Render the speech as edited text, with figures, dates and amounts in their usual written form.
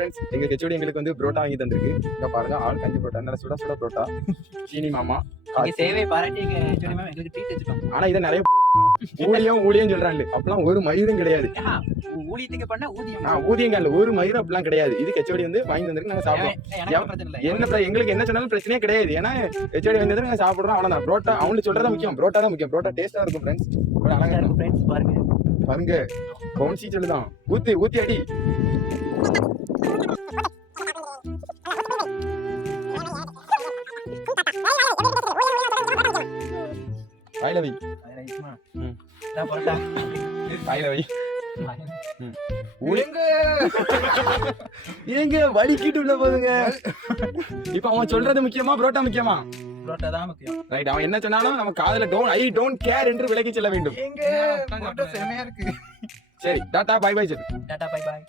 Friends, எங்க HOD எங்களுக்கு வந்து புரோட்டா வாங்கி தந்திருக்கு. இங்க பாருங்க, ஆள் கஞ்சி புரோட்டா, நல்ல சுட சுட புரோட்டா. சீனி மாமா நீங்க சேவை பாராட்டி ஹெச்ஓடி மேம் எங்களுக்கு ட்ரீட் வச்சிருக்காங்க. ஆனா இதை நிறைய ஊழியம் சொல்றாங்க. அப்பெல்லாம் ஒரு மயிரும் கிடையாது. ஊழியத்துக்கு பண்ண ஊதியம் ஊதியங்க இல்ல, ஒரு மயிரும் அப்படிலாம் கிடையாது. இது ஹெச்ஓடி வந்து வாங்கி தந்திருக்கு, நாங்க சாப்பிடுறோம். எங்களுக்கு என்ன சொன்னாலும் பிரச்சனையே கிடையாது. ஏன்னா ஹெச்ஓடி வந்து நாங்க சாப்பிடுறோம், அவ்வளவுதான். புரோட்டா அவங்களுக்கு சொல்றதா முக்கியம், புரோட்டா தான் முக்கியம். புரோட்டா டேஸ்டா இருக்கும் ஃப்ரெண்ட்ஸ். அழகா இருக்கும் ஃப்ரெண்ட்ஸ். பாருங்க பவுன்சி சொல்லுதான், ஊத்தி அடி. வாயில வை, வாயில வை. ஏங்க வலிக்கிட்டு உள்ள போதுங்க. இப்ப அவன் சொல்றது முக்கியமா புரோட்டா முக்கியமா? புரோட்டா தான் முக்கியம். ரைட், அவன் என்ன சொன்னாலும் நம்ம காதுல ஐ டோன்ட் கேர் என்று விலகி செல்ல வேண்டும். செமையா இருக்கு. சரி, tata bye bye. Tata bye by.